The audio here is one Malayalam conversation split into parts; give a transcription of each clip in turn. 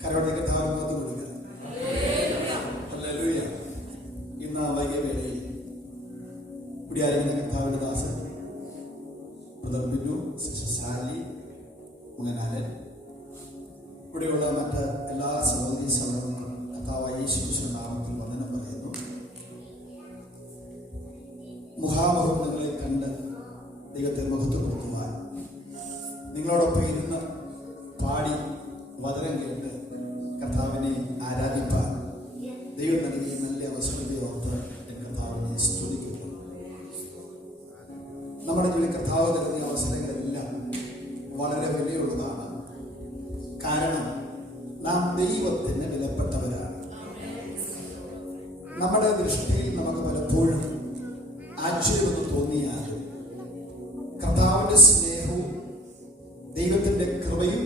കരോടെ കർത്താവിനകത്ത് കൊടുക്കുക. ഹല്ലേലൂയ. ഇന്ന് വൈകിയ വേളയിൽ കുടിയായിരിക്കുന്ന കർത്താവിന്റെ ദാസൻ ബ്രദർ ബിജു, സിസ്റ്റർ സാലി, മുങ്ങനാലൻ, ഇവിടെയുള്ള മറ്റ് എല്ലാ സഹോദരീ സഹോദരങ്ങളും കർത്താവായ യേശുക്രിസ്തു നാമത്തിൽ വന്ദനം പറയുന്നു. മുഖാമുഖം നിങ്ങളെ കണ്ട് ദൈവത്തെ മഹത്വപ്പെടുത്തുവാൻ, നിങ്ങളോടൊപ്പം ഇരുന്ന് പാടി വചനം കേട്ട് കർത്താവിനെ ആരാധിപ്പാൻ ദൈവം നൽകിയ നല്ല അവസരത്തെ ഓർത്ത് കർത്താവിനെ സ്തുതിക്കുന്നു. നമ്മുടെ ജീവിതത്തിൽ കർത്താവ് നൽകിയ അവസരങ്ങളെല്ലാം വളരെ വിലയുള്ളതാണ്. കാരണം നാം ദൈവത്തിന് വിലപ്പെട്ടവരാണ്. നമ്മുടെ ദൃഷ്ടിയിൽ നമുക്ക് പലപ്പോഴും ആശ്ചര്യമെന്ന് തോന്നിയാലും കർത്താവിന്റെ സ്നേഹവും ദൈവത്തിന്റെ കൃപയും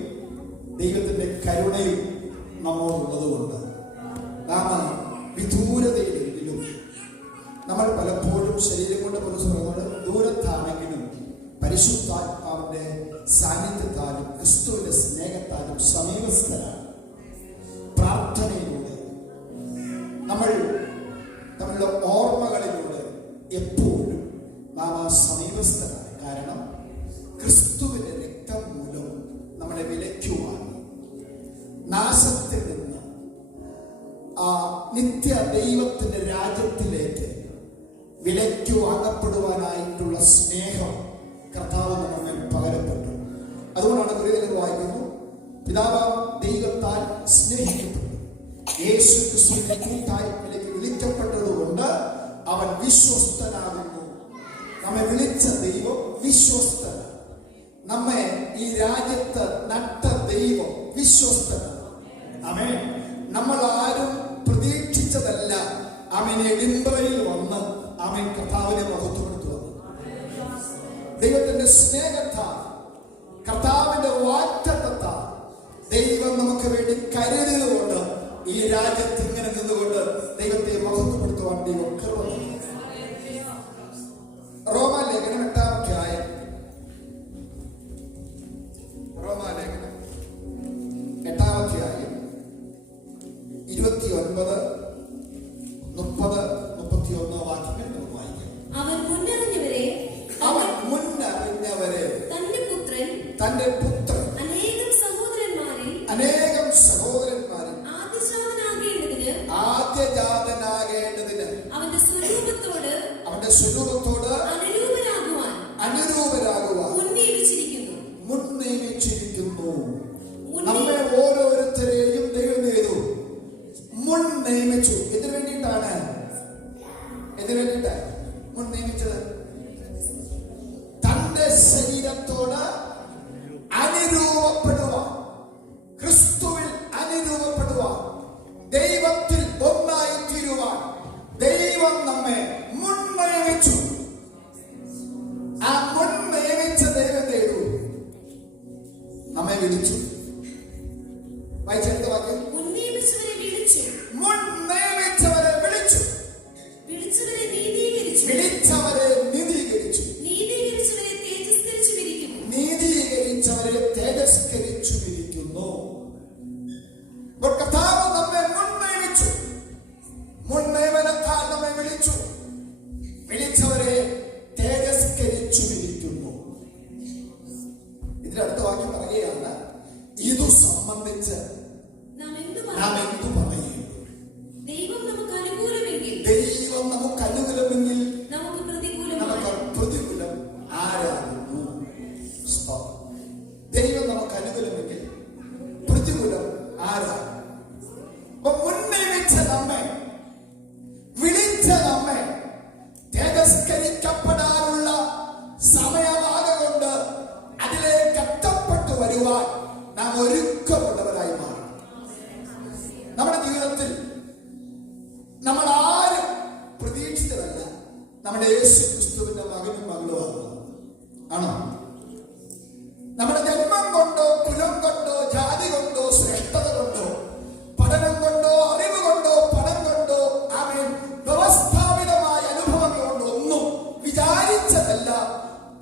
ദൈവത്തിന്റെ കരുണയും നമ്മോടുള്ളത് കൊണ്ട് നാം വിദൂരതയിലെങ്കിലും, നമ്മൾ പലപ്പോഴും ശരീരം കൊണ്ട് പുറത്തുകൊണ്ട് ദൂരത്താണെങ്കിലും പരിശുദ്ധാത്മാവിന്റെ സാന്നിധ്യത്താലും ക്രിസ്തുവിന്റെ സ്നേഹത്താലും സമീപസ്ഥരാണ്. പ്രാർത്ഥനയിലൂടെ നമ്മൾ നമ്മളുടെ ഓർമ്മകളിലൂടെ എപ്പോഴും നാം ആ സമീപസ്ഥരാണ്. കാരണം ക്രിസ്തുവിന്റെ രക്തം മൂലം നമ്മളെ വിലയ്ക്കുവാൻ, നാശത്തിൽ നിന്ന് ആ നിത്യ ദൈവത്തിന്റെ രാജ്യത്തിലേക്ക് വിലയ്ക്കു വാങ്ങപ്പെടുവാനായിട്ടുള്ള സ്നേഹം കർത്താവ് നമ്മെ പകരപ്പെട്ടു. അതുകൊണ്ടാണ് കുറിയതിൽ വായിക്കുന്നു, പിതാവാം ദൈവത്താൽ സ്നേഹിക്കപ്പെട്ടു, യേശു ക്രിസ്തുവിന്റെ കൂട്ടായ്മയിലേക്ക് വിളിക്കപ്പെട്ടതുകൊണ്ട് അവൻ വിശ്വസ്തനാകുന്നു. നമ്മെ വിളിച്ച ദൈവം വിശ്വസ്തനാണ്. നമ്മെ ഈ രാജ്യത്ത് നട്ട ദൈവം വിശ്വസ്തനാണ്. ആമേൻ. നമ്മൾ ആരും പ്രതീക്ഷിച്ചതല്ല. ആമേൻ. എഡിൻബറയിൽ വന്ന് ആമേൻ കർത്താവിനെ മഹത്വപ്പെടുത്തുക. ദൈവത്തിന്റെ സ്നേഹത്താൽ, കർത്താവിന്റെ വാഗ്ദത്തത്താൽ ദൈവം നമുക്ക് വേണ്ടി കരുതിയതുകൊണ്ട് ഈ രാജ്യത്ത് ഇങ്ങനെ നിന്നുകൊണ്ട് ദൈവത്തെ മഹത്വപ്പെടുത്തുവാൻ ദൈവം കൃപ നൽകി. റോമാലേഖനം 8-ാം അധ്യായം, റോമാലേഖനം 8-ാം അധ്യായം 29, 30, 31 വാക്യങ്ങൾ നമുക്ക് വായിക്കാം. അവൻ മുന്നറിഞ്ഞവരെ തന്റെ പുത്രൻ അനേകം സഹോദരന്മാരിൽ ആദ്യജാതനാകേണ്ടതിന് അവന്റെ സ്വരൂപത്തോട് അനുരൂപരാകുവാൻ മുൻനിയമിച്ചിരിക്കുന്നു. നമ്മെ ഓരോരുത്തരെയും ദൈവം ചെയ്തു മുൻ നിയമിച്ചു. ഇതിനു വേണ്ടിയിട്ടാണ് മുൻ നിയമിച്ചത്. തന്റെ ശരീരത്തോട് അനുരൂപപ്പെടുവാൻ, ക്രിസ്തുവിൽ അനുരൂപപ്പെടുവാൻ, ദൈവത്തിൽ ഒന്നായി തീരുവാൻ ദൈവം നമ്മെ മുൻ നിയമിച്ചു. ആ മുൻ നിയമിച്ച ദൈവം ചെയ്തു നമ്മെ വിളിച്ചു. വായിച്ചെടുത്ത വാക്യം, മുൻ നിയമിച്ചവരെ വിളിച്ചു, വിളിച്ചവരെ നീതീകരിച്ചു, നീതീകരിച്ചവരെ തേജസ്കരിച്ചിരിക്കുന്നു. കർത്താവ് നമ്മെ മുൻ നിയമിച്ചു. മുൻ നിയമനത്താൽ നമ്മെ വിളിച്ചു, വിളിച്ചവരെ തേജസ്കരിച്ചിരിക്കുന്നു. ഇതിനടുത്ത വാക്യം പറയുകയാണ്, ഇതു സംബന്ധിച്ച് നാം എന്തു പറയും? ദൈവം നമുക്ക് അനുകൂലമെങ്കിൽ നമുക്ക് പ്രതികൂലം ആരാകുന്നു? ദൈവം നമുക്ക് അനുകൂലമെങ്കിൽ പ്രതികൂലം ആരാകും? അപ്പൊ മുൻനിയമിച്ച നമ്മെ, വിളിച്ച നമ്മെ തേജസ്കരിക്കപ്പെടാനുള്ള സമയമാകൊണ്ട് അതിലേക്ക് എത്തപ്പെട്ടു വരുവാൻ നാം ഒരുക്കമുള്ളവരായി മാറും. നമ്മുടെ ജീവിതത്തിൽ നമ്മൾ ആരും പ്രതീക്ഷിച്ചതല്ല നമ്മുടെ യേശു ക്രിസ്തുവിന്റെ മകനും മകളുമാണ്. ആണോ? നമ്മുടെ ജന്മം കൊണ്ടോ, കുലം കൊണ്ടോ, ജാതി കൊണ്ടോ, ശ്രേഷ്ഠത കൊണ്ടോ, പഠനം കൊണ്ടോ, അറിവ് കൊണ്ടോ, പണം കൊണ്ടോ, ആമേൻ, വ്യവസ്ഥാപിതമായ അനുഭവങ്ങൾ കൊണ്ടോ ഒന്നും വിചാരിച്ചതല്ല.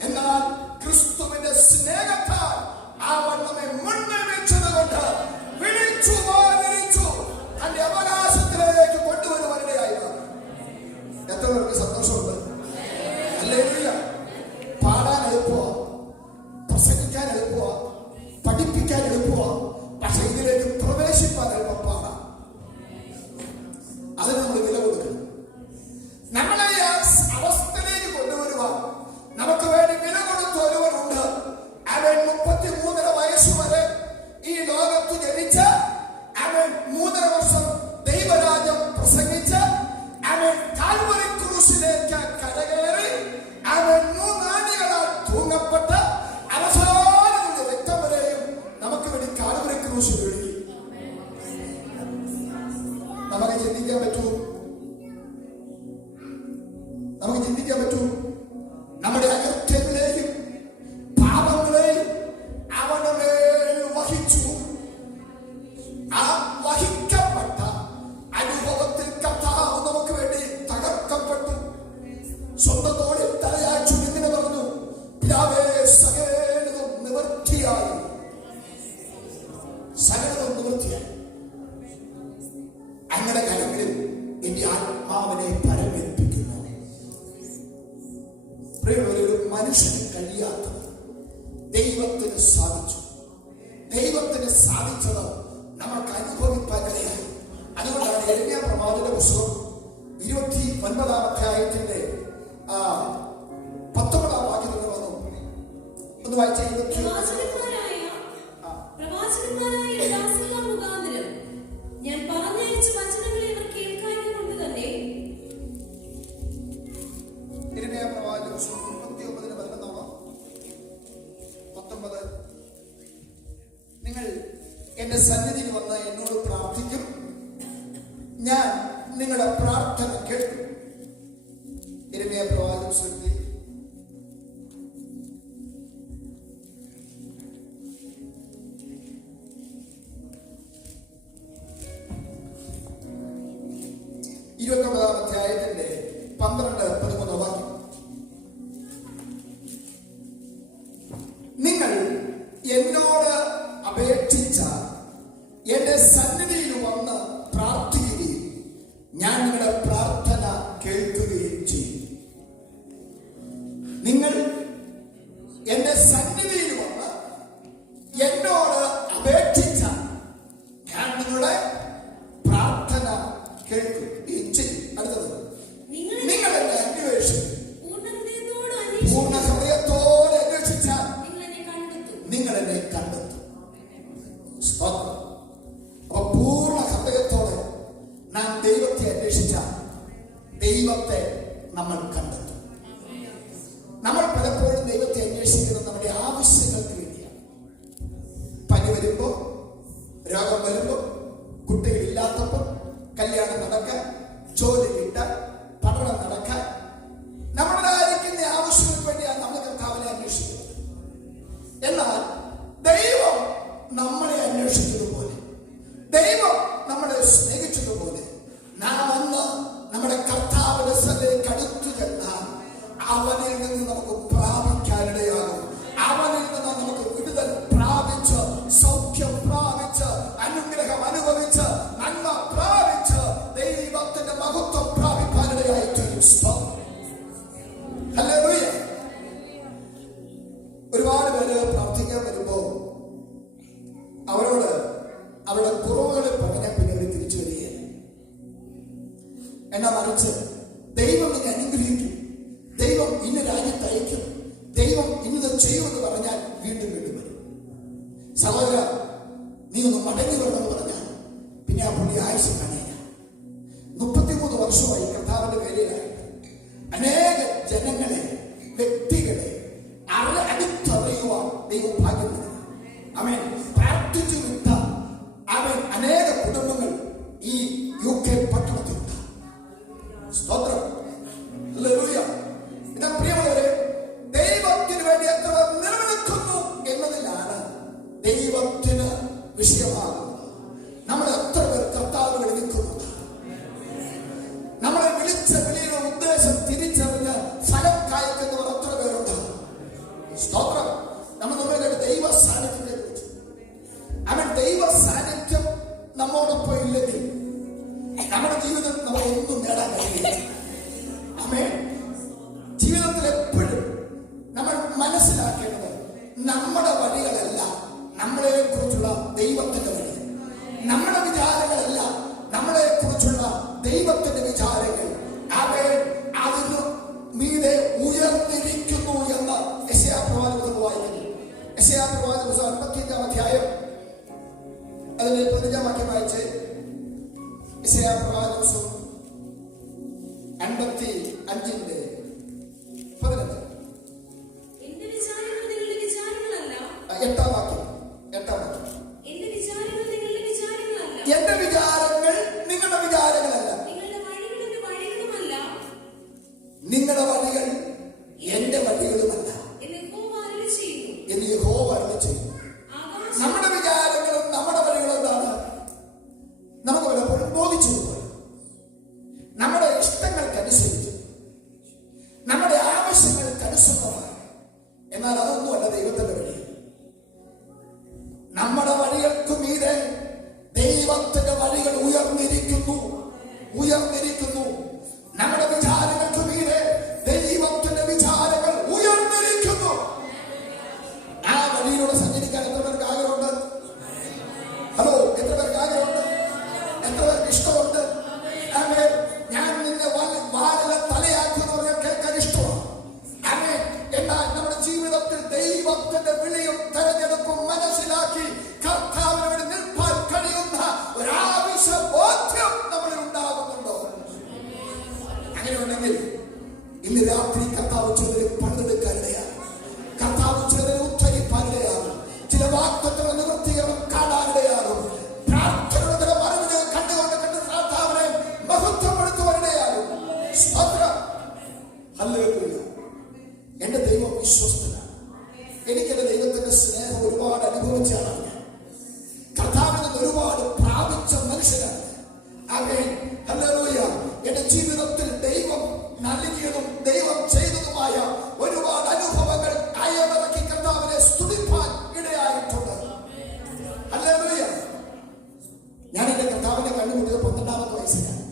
എന്നാൽ ക്രിസ്തുവിന്റെ സ്നേഹത്താൽ അവൻ നമ്മെ എളുപ്പമാണ്, പക്ഷെ ഇതിലേക്ക് പ്രവേശിപ്പാൻ എളുപ്പമാണ്. അതിന് നമ്മൾ വില കൊടുക്കണം. നമ്മളെ ആ അവസ്ഥയിലേക്ക് കൊണ്ടുവരുവാൻ നമുക്ക് വേണ്ടി വില കൊടുത്ത ഒരുവനുണ്ട്. അവൻ 33 വയസ്സ് വരെ ഈ ലോകത്ത് ജനിച്ച, അവൻ 3 വർഷം ദൈവരാജ്യം പ്രസംഗിച്ച, അവൻ കാൽവരി ക്രൂശിലേക്ക് കരകയറി, അവൻ 3 ആണികളാൽ തൂങ്ങപ്പെട്ട അവസാനമുള്ള രക്തം വരെയും നമുക്ക് വേണ്ടി കാൽവരി ക്രൂശിൽ ഒഴുകി. നമുക്ക് ചിന്തിക്കാൻ പറ്റൂ, നമുക്ക് ചിന്തിക്കാൻ പറ്റൂ. നമ്മുടെ അകൃത്യങ്ങളെയും പാപങ്ങളെയും അവന്റെ മേൽ വഹിച്ചു. ആ വഹിക്കപ്പെട്ട അനുഭവത്തിൽ കർത്താവ് നമുക്ക് വേണ്ടി തകർക്കപ്പെട്ടു. സ്വന്തത്തോടെ തലയാച്ചു ഇങ്ങനെ പറഞ്ഞു, പിതാവേ സകലതും നിവൃത്തിയായി, സകലതും നിവൃത്തിയായി. അങ്ങനെ കരങ്ങളിൽ എന്റെ ആത്മാവിനെ പരമേൽപ്പിക്കുന്നു. ഒരു മനുഷ്യന് കഴിയാത്തത് ദൈവത്തിന് സാധിച്ചു. ദൈവത്തിന് സാധിച്ചത് നമുക്ക് അനുഭവിപ്പാനിടയായി. അതുകൊണ്ടാണ് യെരമ്യാ പ്രവാചക പുസ്തകം 29 അധ്യായത്തിന്റെ 19 വാക്യത്തിൽ വന്നു. ഒന്ന് വായിച്ച ഞാൻ പറഞ്ഞയച്ച വചനങ്ങളെ ഇവർ കേൾക്കാഞ്ഞതുകൊണ്ട് തന്നെ. യെരമ്യാ പ്രവാചക പുസ്തകം 39:19. നിങ്ങൾ എന്റെ സന്നിധിയിൽ വന്ന് എന്നോട് പ്രാർത്ഥിക്കും, ഞാൻ നിങ്ങളുടെ പ്രാർത്ഥന കേൾക്കും. യെരമ്യാ പ്രവാചക പുസ്തകത്തിൽ 29 അധ്യായത്തിന്റെ 12-13 വാക്യം. നിങ്ങൾ എന്നോട് അപേക്ഷിച്ച എന്റെ സന്നിധിയിൽ വന്ന് പ്രാർത്ഥിക്കുകയും ഞാൻ നിങ്ങളുടെ പ്രാർത്ഥന കേൾക്കുകയും ചെയ്യും. നിങ്ങൾ എന്റെ സന്നിധിയിൽ വന്ന് എന്നോട് അപേക്ഷിച്ച ഞാൻ നിങ്ങളുടെ പ്രാർത്ഥന കേൾക്കുകയും ചെയ്യും. അടുത്തത്, നിങ്ങൾ എന്നെ അന്വേഷിക്കും, പൂർണ്ണ ഹൃദയത്തോടെ അന്വേഷിച്ചാൽ നിങ്ങൾ എന്നെ കണ്ടെത്തും. സ്തോത്രം. അപ്പൊ പൂർണ്ണ ഹൃദയത്തോടെ നാം ദൈവത്തെ അന്വേഷിച്ചാൽ ദൈവത്തെ നമ്മൾ കണ്ടെത്തും. നമ്മൾ പലപ്പോഴും ദൈവത്തെ അന്വേഷിക്കുന്നത് നമ്മുടെ ആവശ്യങ്ങൾക്ക് വേണ്ടിയാണ്. പനി വരുമ്പോ, രോഗം വരുമ്പോ, കുട്ടികളില്ലാത്തപ്പോ, കല്യാണം നടക്കാൻ, ജോലി കിട്ടാൻ, പഠനം നടക്കാൻ, നമ്മുടേതായിരിക്കുന്ന ആവശ്യങ്ങൾക്ക് വേണ്ടിയാണ് നമ്മൾ കർത്താവിനെ അന്വേഷിക്കുന്നത്. എന്നാൽ ദൈവം നമ്മളെ അന്വേഷിച്ചതുപോലെ, ദൈവം നമ്മളെ സ്നേഹിച്ചതുപോലെ നാം അന്ന് നമ്മുടെ കർത്താവിന്റെ സന്നിധിയിലേക്ക് അടുത്തു ചെന്നാൽ അവനിൽ നിന്ന് നമുക്ക് പ്രാപിക്കാനിടയാകും. അവനിൽ നിന്ന് നമുക്ക് വിടുതൽ പ്രാപിച്ച്, സൗഖ്യം പ്രാപിച്ച്, അനുഗ്രഹം അനുഭവിച്ച്, നന്മ പ്രാപിച്ച് ദൈവത്തിന്റെ മഹത്വം പ്രാപിക്കാനിടയായി തീരും. ഹല്ലേലൂയ. ഒരുപാട് പേര് പ്രാർത്ഥിക്കാൻ വരുമ്പോ അവരോട് അവരുടെ കുറവുകളെ പറഞ്ഞാൽ പിന്നെ അവർ തിരിച്ചു വരികയാണ്. എന്നാ മറിച്ച് ദൈവം നിന്നെ അനുഗ്രഹിക്കും, ദൈവം ഇന്ന രാജ്യത്ത് അയക്കും, ദൈവം ഇന്നത് ചെയ്യുമെന്ന് പറഞ്ഞാൽ വീണ്ടും വീണ്ടും വരും. സഹോദര, നീ ഒന്ന് മടങ്ങി വരണമെന്ന് പറഞ്ഞാൽ പിന്നെ ആ പുള്ളി ആയുസ് കാണില്ല. 33 വർഷമായി കർത്താവിന്റെ വേലയിലായിട്ട് അനേക ജനങ്ങളെ, വ്യക്തികളെ അടുത്തറിയുവാൻ ദൈവം ഭാഗ്യം നൽകി. അവൻ പ്രാർത്ഥിച്ചു വിട്ട അവൻ അനേക കുടുംബങ്ങൾ ഈ UK പട്ടണത്തിലുണ്ട്. സ്തോത്രം. ഹല്ലേലൂയ. ഇതാ പ്രിയമുള്ളവരെ, ദൈവത്തിന് വേണ്ടി എത്ര നിലനിൽക്കുന്നു എന്നതിലാണ് ദൈവത്തിന് വിഷയമാകുന്നത്. നമ്മൾ എത്ര പേർ കർത്താവ് നിൽക്കുന്നുണ്ട്. നമ്മളെ വിളിച്ച വിളിയുടെ ഉദ്ദേശം തിരിച്ചറിഞ്ഞ് ഫലം കായ്ക്കുന്നവർ എത്ര പേരുണ്ട്. സ്തോത്രം. നമ്മൾ നമ്മുടെ ദൈവ സാന്നിധ്യത്തെ കുറിച്ച്, അവൻ ദൈവ സാന്നിധ്യം നമ്മോടൊപ്പം ഇല്ലെങ്കിൽ നമ്മുടെ ജീവിതത്തിൽ നമ്മൾ ഒന്നും നേടാൻ കഴിയില്ല. ആമേൻ. ജീവിതത്തിൽ എപ്പോഴും നമ്മൾ മനസ്സിലാക്കേണ്ടത് നമ്മുടെ വഴികളല്ല നമ്മളെ കുറിച്ചുള്ള അധ്യായം അതിന്റെ 15-ാം വാക്യം വായിച്ച്. യെശയ്യാ പ്രവാചക പുസ്തകം 55-ന്റെ 11. എന്റെ വിചാരങ്ങൾ നിങ്ങളുടെ വിചാരങ്ങളല്ല. 8-ാം വാക്യം. എന്റെ വിചാരങ്ങൾ നിങ്ങളുടെ വിചാരങ്ങളല്ല. എന്റെ വിചാരങ്ങൾ നിങ്ങളുടെ വിചാരങ്ങളല്ല. നിങ്ങളുടെ വഴികൾ എന്റെ വഴികളുമല്ല. നിങ്ങളുടെ വഴികൾ എന്റെ വഴികളുമല്ല എന്ന് യഹോവ അരുളിച്ചെയ്യുന്നു. എന്ന് യഹോവ അരുളിച്ചെയ്യുന്നു. നമ്മുടെ വിചാരങ്ങളും നമ്മുടെ വഴികളും എന്താണ്? നമുക്ക് പലപ്പോഴും ബോധിച്ചതുപോലെ നമ്മുടെ ഇഷ്ടങ്ങൾക്കനുസരിച്ച്, നമ്മുടെ ആവശ്യങ്ങൾക്കനുസൃതമാണ്. എന്നാൽ അതൊന്നുമല്ല ദൈവത്തിന്റെ വഴി. നമ്മുടെ വഴികൾക്ക് മീതെ ദൈവത്തിന്റെ വഴികൾ ഉയർന്നിരിക്കുന്നു. നമ്മുടെ വിചാരങ്ങൾക്ക് മീതെ ദൈവത്തിന്റെ വിചാരങ്ങൾ ഉയർന്നിരിക്കുന്നു. ആ വഴിയിലൂടെ സഞ്ചരിക്കാൻ എത്ര പേർക്ക് ആഗ്രഹമുണ്ട്? ഹലോ, എത്ര പേർക്ക് ആഗ്രഹമുണ്ട്? എത്ര പേർക്ക് ഇഷ്ടമുണ്ട്? ആമേൻ. ഞാൻ നിന്നെ വാലിലെ തലയാക്കുമെന്ന് പറഞ്ഞാൽ കേൾക്കാൻ ഇഷ്ടമാണ്. ആമേൻ. എന്നാൽ നമ്മുടെ ജീവിതത്തിൽ ദൈവത്തിന്റെ വിളിയും തെരഞ്ഞെടുപ്പും മനസ്സിലാക്കി കർത്താവിന് വേണ്ടി നിൽപ്പാൻ കഴിയുന്ന ഒരാവശ്യ ബോധ്യം നമ്മളിൽ ഉണ്ടാകുന്നുണ്ടോ? അങ്ങനെയുണ്ടെങ്കിൽ ഇന്ന് രാത്രി കർത്താവ് ചിലരെ പണിതെടുക്കാനിടയാണ്. കർത്താവ് ചിലരെ ഉദ്ധരിപ്പാനിടയാണ്. ചില വാഗ്ദത്തങ്ങളുടെ നിവൃത്തികളും കാണാനിടയാകും. പ്രാർത്ഥനയുടെ ചില മറുപടികൾ കണ്ടുകൊണ്ട് കർത്താവിനെ മഹത്വപ്പെടുത്തുവാനിടയാകും. സ്തോത്രം. ഹല്ലേലൂയ. എന്റെ ദൈവം വിശ്വസ്തനാണ്. എനിക്കെന്റെ ദൈവത്തിന്റെ സ്നേഹം ഒരുപാട് അനുഭവിച്ചാണ് ഞാൻ. കർത്താവിൽ നിന്ന് ഒരുപാട് പ്രാപിച്ച മനുഷ്യനാണ്. ആമേൻ. ഹല്ലേലൂയ. എന്റെ ജീവിതത്തിൽ ദൈവം നൽകിയതും ദൈവം ചെയ്തതുമായ ഒരുപാട് അനുഭവങ്ങൾ അയവിറക്കി കർത്താവിനെ സ്തുതിപ്പാൻ ഇടയായിട്ടുണ്ട്. ഹല്ലേലൂയ. ഞാൻ എന്റെ കർത്താവിനെ കണ്ടുമുട്ടിയത് 12-ാമത്തെ വയസ്സിലാണ്.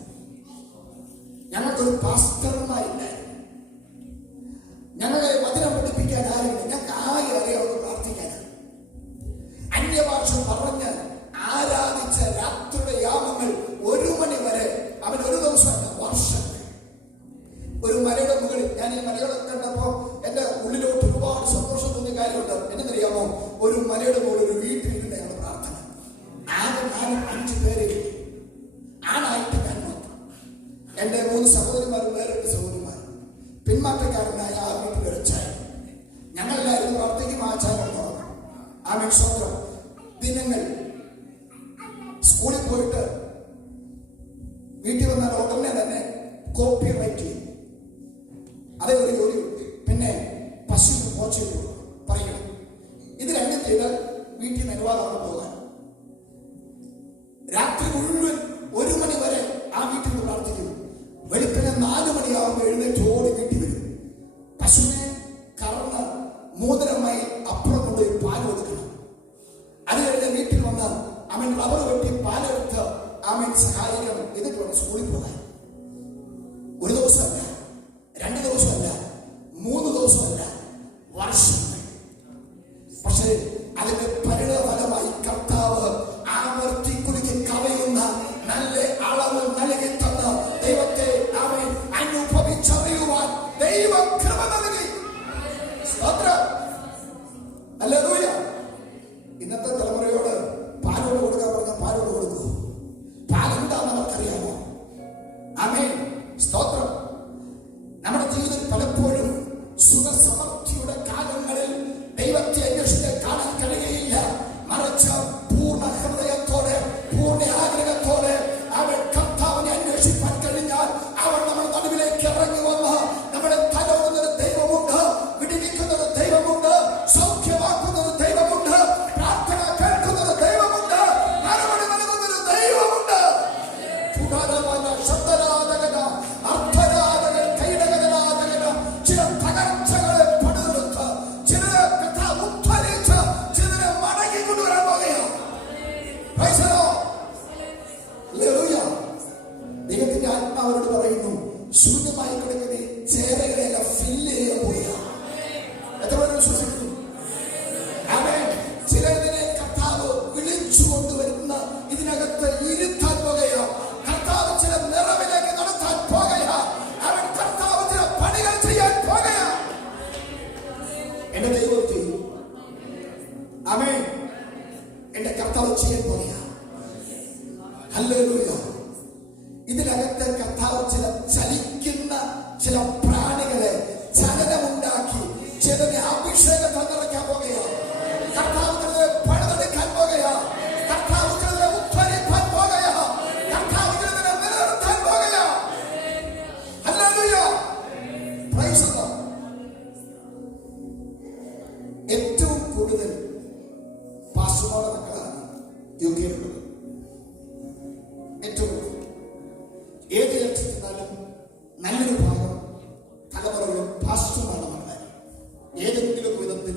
ഞങ്ങൾക്കൊരു പാസ്റ്റർമാരില്ലായിരുന്നു. ഞങ്ങളെ വചനം പഠിപ്പിക്കാൻ ആരുമില്ല. ഞങ്ങൾക്ക് ആകെ അറിയാവുന്ന പ്രാർത്ഥിക്കാനാണ്. അന്യഭാഷ പറഞ്ഞ് ആരാധിച്ച രാത്രിയുടെ യാമങ്ങൾ 1 മണി വരെ. അവൻ ഒരു ദിവസമല്ല, വർഷങ്ങൾ. ഒരു മലയുടെ മുകളിൽ, ഞാൻ ഈ മലകളൊക്കെ കണ്ടപ്പോ എന്റെ ഉള്ളിലോട്ട് ഒരുപാട് സന്തോഷം തോന്നിയ കാര്യമുണ്ട്. എന്നറിയാമോ? ഒരു മലയുടെ മുകളിൽ ഒരു വീട്ടിലിരുന്ന ഞങ്ങളുടെ പ്രാർത്ഥന. ആകെ 4-5 പേരെ ആണായിട്ട് ഞാൻ മാത്രം. എന്റെ 3 സഹോദരന്മാരും വേറെ 2 സഹോദരന്മാരും പിന്മാറ്റക്കാരനായ ആ വീട്ടിൽ വെച്ചായി ഞങ്ങളെല്ലാവരും പ്രാർത്ഥിക്കും. ആചാരം തുടങ്ങും. ആമേൻ. സ്വന്തം ദിനങ്ങൾ സ്കൂളിൽ പോയിട്ട് വീട്ടിൽ വന്നാൽ ഉടനെ തന്നെ കോപ്പി റൈറ്റ് ചെയ്യും. അതേ ഒരു ജോലി. പിന്നെ പശു പോച്ചു പറയണം. ഇത് രണ്ടും ചെയ്താൽ വീട്ടിൽ നിന്ന് അനുവാദമാണ് പോകാൻ. രാത്രി മുഴുവൻ 1 മണി വരെ ആ വീട്ടിൽ നിന്ന് പ്രാർത്ഥിക്കും. വെളുപ്പിനെ 4 മണിയാവുമ്പോൾ എഴുന്നേറ്റ് ഓടി വീട്ടിൽ വരും. പശുവിനെ കറന്ന് 3.5 മൈൽ അപ്പുറം കൊണ്ടുപോയി പാൽ കൊടുക്കണം. അത് കഴിഞ്ഞ് വീട്ടിൽ വന്ന് അവൻ റബ്ബർ വെട്ടി പാലെടുത്ത് അവൻ സഹായിക്കണം. എന്നിട്ട് വേണം സ്കൂളിൽ പോകാൻ. 1 ദിവസമല്ല, 2 ദിവസമല്ല, 3 ദിവസമല്ല, വർഷങ്ങൾ. പക്ഷേ അതിന്റെ പരിണതഫലമായി കർത്താവ് ആവർത്തിക്കുലിക്ക് കവയുന്ന നല്ല അളവ് നൽകി തന്ന ദൈവത്തെ അവൻ അനുഭവിച്ചറിയുവാൻ ദൈവം കൃപ നൽകി. സ്തോത്രം. ഹല്ലേലൂയ. ഇന്നത്തെ തലമുറയോട് പാലോട് കൊടുക്കാൻ പറഞ്ഞാൽ പാലോട് കൊടുക്കൂ. പാലെന്താണെന്ന് അവർക്കറിയാമോ? എന്റെ കർത്താവ് ചെയ്യാൻ പോവുകയാണ്. ഹല്ലേലൂയ. ഇതിനകത്ത് കർത്താവ് ചില ചലിക്കുന്ന ചില പ്രാണികളെ ചലനമുണ്ടാക്കി ചിലരെ അഭിഷേകം തന്നിറക്കാൻ പോകുകയാണ്. കർത്താവ് ചിലരെ പണിതെടുക്കാൻ പോകുകയാണ്. കർത്താവ് ചിലരെ ഉദ്ധരിക്കാൻ പോകുകയാണ്. കർത്താവ് ചിലരെ നിലനിർത്താൻ പോകുകയാണ്. ഹല്ലേലൂയ. Praise the Lord. ഏറ്റവും കൂടുതൽ പാസ്റ്റർമാരുടെ മക്കളാണ് യുകെയിലുള്ളത്. ഏറ്റവും ഏത് ലക്ഷ്യത്തിനാലും നല്ലൊരു ഭാഗം തലമുറകളും പാസ്റ്റർമാരുടെ മക്കളെ ഏതെങ്കിലും വിധത്തിൽ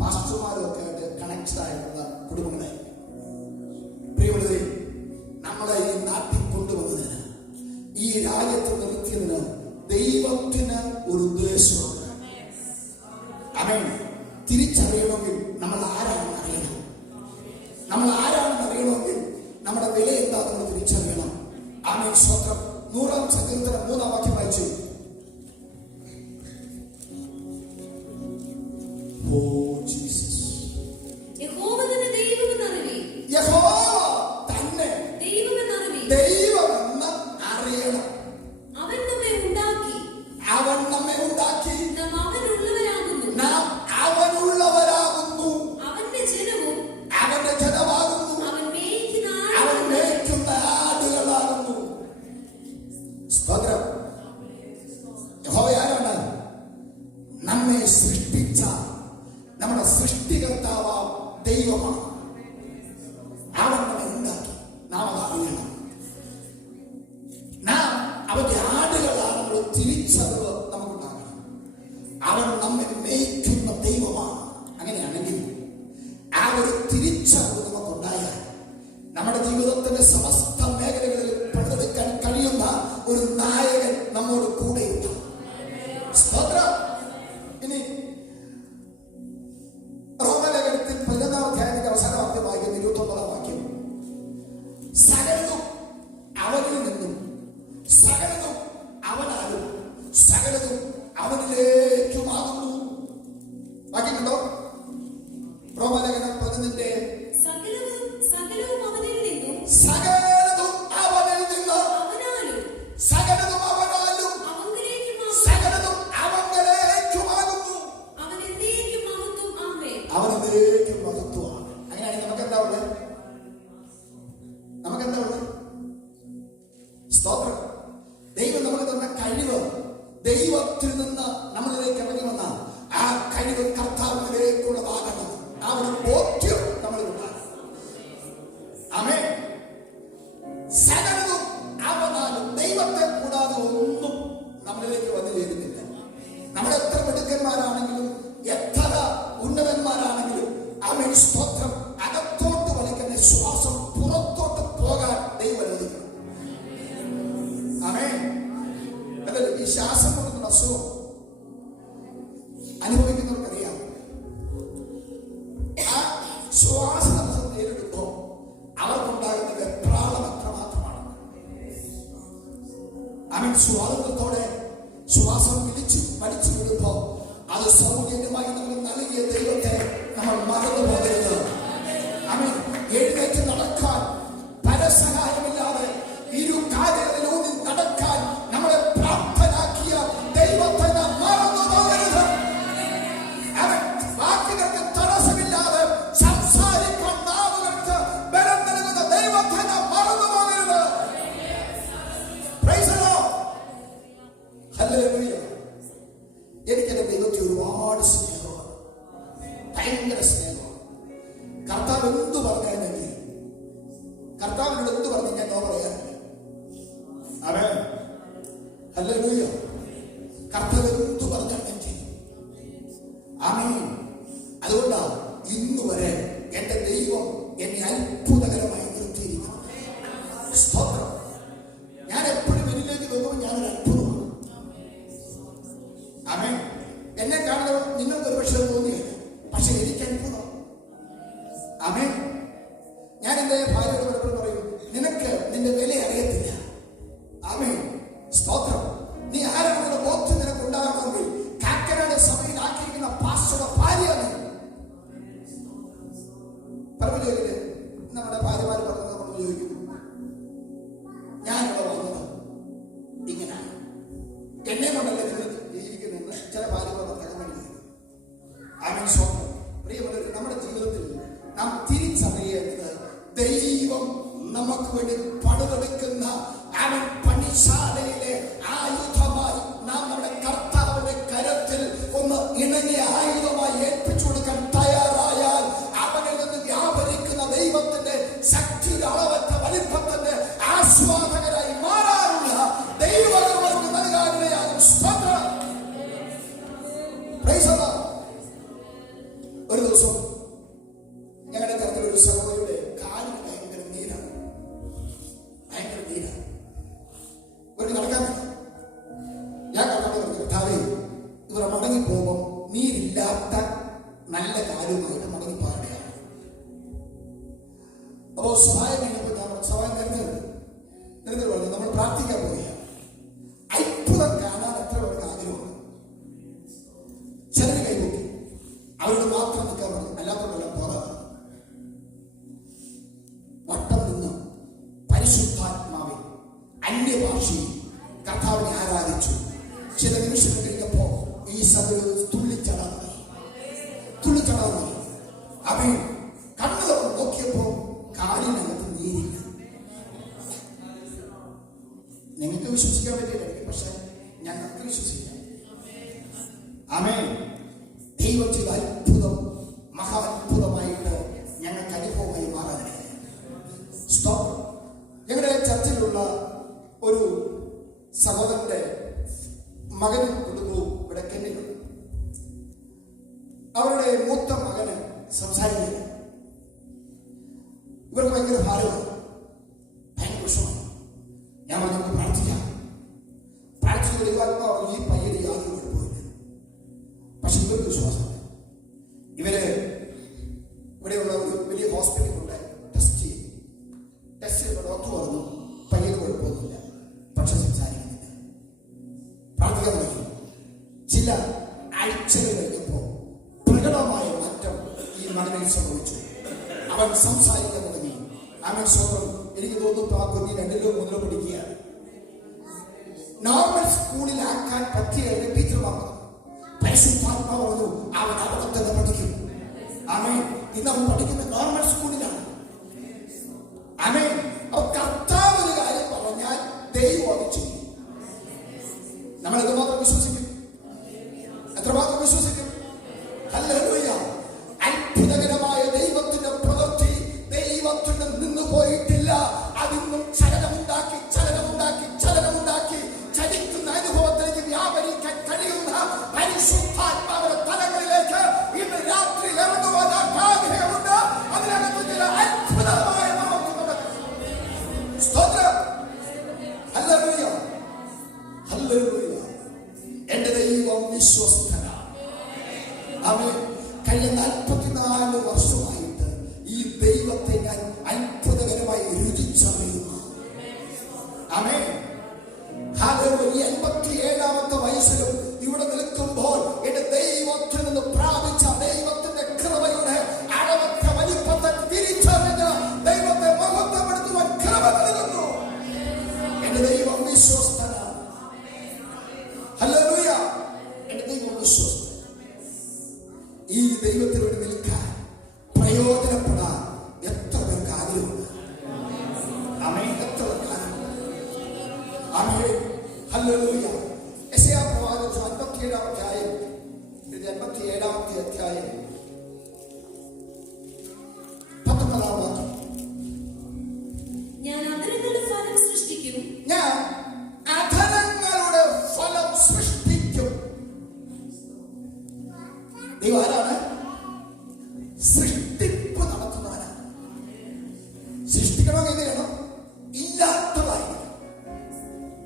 പാസ്റ്റർമാരൊക്കെ ആയിട്ട് കണക്റ്റഡ് ആയിട്ടുള്ള കുടുംബങ്ങളായിരിക്കും. പ്രിയമുള്ളവരെ, നമ്മളെ ഈ നാട്ടിൽ കൊണ്ടുവന്നതിന്, ഈ രാജ്യത്ത് നിർത്തിയതിന് ദൈവത്തിന് ഒരു ഉദ്ദേശമുണ്ട്. ആമേൻ. തിരിച്ചറിയണമെങ്കിൽ നമ്മൾ ആരാണെന്ന് അറിയണം. നമ്മൾ ആരാണെന്ന് അറിയണമെങ്കിൽ നമ്മുടെ വില എന്താ നമ്മൾ തിരിച്ചറിയണം. ആമേൻ. സ്തോത്രം. 100-ാം സങ്കീർത്തനം 3-ാം വാക്യം വായിച്ചു. Oh Jesus. യഹോവ തന്നെ ദൈവമെന്നറിവീൻ. യഹോവ തന്നെ ദൈവമെന്നറിവീൻ. ദൈവമെന്ന് അറിയണം. അവൻ നമ്മെ ഉണ്ടാക്കി. അവൻ നമ്മെ ഉണ്ടാക്കി. നാം അവനുള്ളവരാകുന്നു. നാം അവനുള്ളവരാകുന്നു. അവന്റെ ജനവും അവന്റെ ജനമാകുന്നു. അവൻ മേയ്ക്കുന്ന അവൻ ആടുകളും. മേയ്ക്കുന്ന ആടുകളാകുന്നു. സ്തോത്രം. യഹോവ ആരാണ്? നമ്മെ സൃഷ്ടിച്ച നമ്മുടെ സൃഷ്ടികർത്താവാം ദൈവമാണ്. അവൻ നമ്മെ ഉണ്ടാക്കി. നാം അത് അറിയണം. നാം അവന്റെ ആടുകളാണെന്നുള്ള തിരിച്ചറിവ് നമുക്കുണ്ടാകണം. അവൻ നമ്മെ മേയ്ക്കുന്ന ദൈവമാണ്. അങ്ങനെയാണെങ്കിൽ ആ ഒരു തിരിച്ചറിവ് നമുക്കുണ്ടായാൽ നമ്മുടെ ജീവിതത്തിന്റെ സമസ്ത മേഖലകളിൽ പണിതെടുക്കാൻ കഴിയുന്ന ഒരു നായകൻ നമ്മോട് കൂടെയുണ്ട്. സ്തോത്രം. ഇനി റോമലേഖനത്തിൽ 11-ാം അധ്യായത്തിന്റെ അവസാന വാക്യം വായിക്കുന്ന 29-ാം വാക്യം. സകലതും അവനിൽ നിന്നും സകലതും അവനാലും സകലതും അവനിലേക്കുമാകുന്നു. വാക്യം കണ്ടോ? റോമലേഖനം 11-ന്റെ സകലവും അവനിൽ നിന്നും സകലതും അവനിൽ നിന്ന് അവനാലും സകലതും അവനാലും അവങ്കലേക്കുമാകുന്നു. സകലതും അവങ്കലേക്കുമാകുന്നു. അവൻ എന്നേക്കും മഹത്വം. ആമേൻ. അവനിലേക്കും മഹത്വമാണ്. അങ്ങനെയാണെങ്കിൽ നമുക്കെന്താ ഉള്ളത്? നമുക്കെന്താ ഉള്ളത്? സ്തോത്രം. ദൈവം നമുക്ക് തന്ന കഴിവ് ദൈവത്തിൽ നിന്ന് നമ്മളിലേക്ക് ഇറങ്ങി വന്ന ആ കഴിവ് കർത്താവിലേക്കുള്ളതാകണം. ആ ഒരു ബോധ്യം നമ്മളിലുണ്ടാകും. ആമേൻ. സകലതും അവനാലും ദൈവത്തെ കൂടാതെ ഒന്നും നമ്മളിലേക്ക് വന്നു ചേരുന്നില്ല. നമ്മൾ എത്ര മിടുക്കന്മാരാണെങ്കിലും എത്ര ഉന്നതന്മാരാണെങ്കിലും ആമേൻ. സ്തോത്രം. അകത്തോട്ട് വലിക്കുന്ന ശ്വാസം പുറത്തോട്ട് പോകാൻ ദൈവം അനുവദിക്കണം. ആമേൻ. അതല്ല, ഈ ശ്വാസം കൊടുക്കുന്ന അസുഖം അനുഭവിക്കുന്നവർക്കറിയാം. ആ ശ്വാസതടസ്സം നേരിടുമ്പോൾ അവർക്കുണ്ടാകുന്ന വെപ്രാളം എത്രമാത്രമാണ്. ആമേൻ. സ്വാതന്ത്ര്യത്തോടെ ശ്വാസം വലിച്ചു വിടുമ്പോ അത് സൗജന്യമായി നമ്മൾ നൽകിയ ദൈവത്തെ നമ്മൾ മറന്നു പോകരുത്. ആമേൻ. എഴുന്നേറ്റ് നടക്കാൻ പരസഹായമില്ലാതെ ഇരു കാര്യങ്ങളിലൂന്നി നടക്കാൻ നമ്മളെ പ്രാപ്തനാക്കിയ ദൈവത്തെ നാം മറന്നു പോകരുത്. ആമേൻ. വാക്കുകൾക്ക് തടസ്സമില്ലാതെ സംസാരിക്കാൻ നാവുകൾക്ക് ബലം നൽകുന്ന ദൈവത്തെ നാം മറന്നു പോകരുത്. Praise the Lord. ഹല്ലേലൂയ. എനിക്കെന്റെ ദൈവത്തെ ഒരുപാട് സ്നേഹമാണ്. ഭയങ്കര സ്നേഹമാണ്. കർത്താവ് എന്തു പറഞ്ഞാൽ കർത്താവിനോട് എന്ത് പറഞ്ഞു ഞാൻ നോ പറയാറില്ല. ആമേൻ. ഹല്ലേലൂയ. കർത്താവ് എന്തു പറഞ്ഞാൽ ഞാൻ ചെയ്യും. ആമേൻ. അതുകൊണ്ടാണ് ഇന്നു വരെ എന്റെ ദൈവം എന്നെ അത്ഭുതകരമായി നിർത്തിയിരിക്കുന്നു. സ്തോത്രം. ഞാൻ എപ്പോഴും എന്നിലേക്ക് നോക്കുമ്പോൾ ഞാനൊരു അത്ഭുതമാണ്. ആമേൻ. എന്നെ കാണുന്നവർ നിങ്ങൾക്ക് ഒരു പക്ഷേ തോന്നിയില്ല, പക്ഷെ എനിക്ക് അത്ഭുതം. ആമേൻ. ഞാൻ എന്റെ ഭാര്യയോട് പലപ്പോഴും പറയും, നിനക്ക് നിന്റെ വില അറിയത്തില്ല. ആമേൻ. സ്തോത്രം. നീ ആരാണെന്നുള്ള ബോധ്യം നിനക്ക് ഉണ്ടാകണമെങ്കിൽ കാക്കനാട് സഭയിൽ ആക്കിയിരിക്കുന്ന പാസ്റ്ററുടെ ഭാര്യ നീ. പലപ്പോഴും നമ്മുടെ ഭാര്യമാർ പറഞ്ഞത് നമ്മൾ ചോദിക്കും, ഞാനിവിടെ വന്നത് ഇങ്ങനെ എന്നെ കൊണ്ടല്ലേ നിങ്ങൾ ജീവിക്കുന്നെന്ന് ചില ഭാര്യമാർ ഭർത്താക്കന്മാർ ചോദിക്കും. പ്രിയമുള്ളവർ, നമ്മുടെ ജീവിതത്തിൽ നാം തിരിച്ചറിയേണ്ടത് ദൈവം നമുക്ക് വേണ്ടി പണിതെടുക്കുന്ന അവൻ പണിശാലയിലെ ആയുധമായി നാം നമ്മുടെ കർത്താവിന്റെ കരത്തിൽ ഒന്ന് ഇണങ്ങിയ ആയുധമായി ഏൽപ്പിച്ചു കൊടുക്കാൻ തയ്യാറായാൽ അവനിൽ നിന്ന് വ്യാപരിക്കുന്ന ദൈവത്തിന്റെ ശക്തിയുടെ അളവറ്റ വലിപ്പത്തിന്റെ ആസ്വാദകരായി മാറാനുള്ള ദൈവം നമുക്ക് നൽകാനിടയാകും. സ്തോത്രം. Praise the Lord. ഒരു ദിവസം ഞങ്ങളുടെ തരത്തിലൊരു സഹോദരിയുടെ കാലിന് ഭയങ്കര നീരാണ്. ഒരു നടക്കാൻ ഞാൻ കർത്താവിനോട് പറഞ്ഞു, കർത്താവേ, ഇവർ മടങ്ങി പോകുമ്പോൾ നീരില്ലാത്ത നല്ല കാലുമായിട്ട് മടങ്ങി പാടുകയാണ്. അപ്പോ സഹായം കഴിഞ്ഞപ്പോൾ ഞാൻ സഹായം നിരന്തരം പറഞ്ഞു, നമ്മൾ പ്രാർത്ഥിക്കാൻ പോവുകയാണ്. അത്ഭുതം കാണാൻ എത്ര പേർക്ക് ആഗ്രഹമാണ്. ചിലര് കൈകൊട്ടി അവരോട് മാത്രം നിൽക്കാൻ പറഞ്ഞു, അല്ലാത്തവരെല്ലാം പോകാം. വട്ടം നിന്ന് പരിശുദ്ധാത്മാവിൽ അന്യഭാഷയിൽ കർത്താവിനെ ആരാധിച്ചു. ചില നിമിഷങ്ങൾ കഴിഞ്ഞപ്പോ ഈ സഭയിൽ തുള്ളിച്ചടാൻ അവൻ കണ്ണു നോക്കിയപ്പോ കാലിനകത്ത് നീരില്ല. നിങ്ങൾക്ക് വിശ്വസിക്കാൻ പറ്റിയില്ല, പക്ഷെ ഞങ്ങൾക്ക് വിശ്വസിക്കാം. ആമേൻ. ദൈവം ചെയ്ത അത്ഭുതം മഹാ അത്ഭുതമായിട്ട് ഞങ്ങൾക്ക് അനുഭവമായി മാറാൻ. ഞങ്ങളുടെ ചർച്ചിലുള്ള ഒരു സഹോദരന്റെ മകനും കുടുംബവും ഇവിടെ കെന്നിലുണ്ട്. അവരുടെ മൂത്ത മകന് സംസാരിക്കില്ല. ഇവർക്ക് ഭയങ്കര ഭാരമാണ്, ഭയങ്കര വിഷമാണ്. ഞാൻ നമുക്ക് പ്രാർത്ഥിക്കാം. പ്രാർത്ഥിച്ചു ദൈവാത്മാവ് ഈ പയ്യന് യാതൊരു കുഴപ്പമില്ല. പക്ഷെ ഇവർക്ക് വിശ്വാസമില്ല. ഇവര് ഇവിടെയുള്ള ഒരു വലിയ ഹോസ്പിറ്റലിൽ കൊണ്ട് ടെസ്റ്റ് ചെയ്യുമ്പോൾ ഡോക്ടർ പറഞ്ഞു പയ്യന് കുഴപ്പമൊന്നുമില്ല, പക്ഷെ സംസാരിക്കുന്നില്ല. പ്രാർത്ഥിക്കാൻ തുടങ്ങി. ചില ആഴ്ചകൾ കഴിഞ്ഞപ്പോൾ പ്രകടമായ മാറ്റം ഈ മകനിൽ സംഭവിച്ചു. അവൻ സംസാരിക്കാൻ തുടങ്ങി. അവൻ സ്വന്തം, എനിക്ക് തോന്നുന്നു ആ കുഞ്ഞി 2-ലോ 3-ലോ പഠിക്കുകയാണ്. നോർമൽ സ്കൂളിലാക്കാൻ പറ്റിയ ടീച്ചർ പറഞ്ഞു, പരിശുദ്ധാത്മാവ് പറഞ്ഞു അവൻ അവിടെ തന്നെ പഠിക്കും. ആമേൻ. ഇന്ന് അവൻ പഠിക്കുന്ന നോർമൽ സ്കൂളിലാണ്. ആമേൻ. അപ്പൊ കർത്താവ് ഒരു കാര്യം പറഞ്ഞാൽ ദൈവം അത് ചെയ്യും. നമ്മൾ എത്രമാത്രം വിശ്വസിക്കും? എത്രമാത്രം വിശ്വസിക്കും? ഹല്ലേലൂയ. അത്ഭുതകരമായ ദൈവത്തിന്റെ പ്രവൃത്തി ദൈവത്തിന് നിന്ന് പോയിട്ടില്ല. അതിന്നും ചലനമുണ്ടാക്കി ചലിക്കുന്ന അനുഭവത്തിലേക്ക് വ്യാപരിക്കാൻ കഴിയുന്ന പരിശുദ്ധാത്മാവിന്റെ തലങ്ങളിലേക്ക് ഇന്ന് രാത്രി ഇറങ്ങുവാൻ ആഗ്രഹമുണ്ട്. അതിനകത്ത് ചില അത്ഭുതമായ സ്തോത്രം. ഹല്ലേലൂയ. ഹല്ലേലൂയ. എന്റെ ദൈവം വിശ്വസ്തനാണ്. ആമേൻ. കഴിഞ്ഞ 44 വർഷമായിട്ട് ഈ ദൈവത്തെ ഞാൻ അത്ഭുതകരമായി രുചിച്ചറിയുന്നു. ആമേൻ. ഹല്ലേലൂയ. 87-ാമത്തെ വയസ്സിലും ഇവിടെ നിൽക്കുമ്പോൾ എന്റെ ദൈവത്തിൽ നിന്ന് പ്രാപിച്ച ദൈവത്തിന്റെ കൃപയുടെ അളവറ്റ വലിപ്പത്തെ തിരിച്ചറിഞ്ഞ് ദൈവത്തെ മഹത്വപ്പെടുത്തുവാൻ കൃപ നൽകുന്നു. എന്റെ ദൈവം വിശ്വസ്തനാണ്. ഹല്ലേലൂയ. എന്റെ ദൈവം വിശ്വസ്തൻ. ഈ ദൈവത്തിന് വേണ്ടി നിൽക്കാൻ പ്രയോജനപ്പെടാൻ എത്ര പേർക്ക് ആഗ്രഹമുണ്ട്? ആമേൻ. എത്ര പേർക്ക് ആഗ്രഹമുണ്ട്? ആമേൻ. ഹല്ലേലൂയ. യെശയ്യാ പ്രവാചകൻ 57-ാമത്തെ അധ്യായം 19-ാം വാക്യം. ഞാൻ അധരങ്ങളുടെ ഫലം സൃഷ്ടിക്കും. ഞാൻ അധരങ്ങളുടെ ഫലം സൃഷ്ടിക്കും. ദൈവം ആരാണ്? സൃഷ്ടിപ്പ് നടത്തുന്നവനാണ്. സൃഷ്ടിക്കണമെന്ന് വേണം, ഇല്ലാത്തതായിരിക്കണം.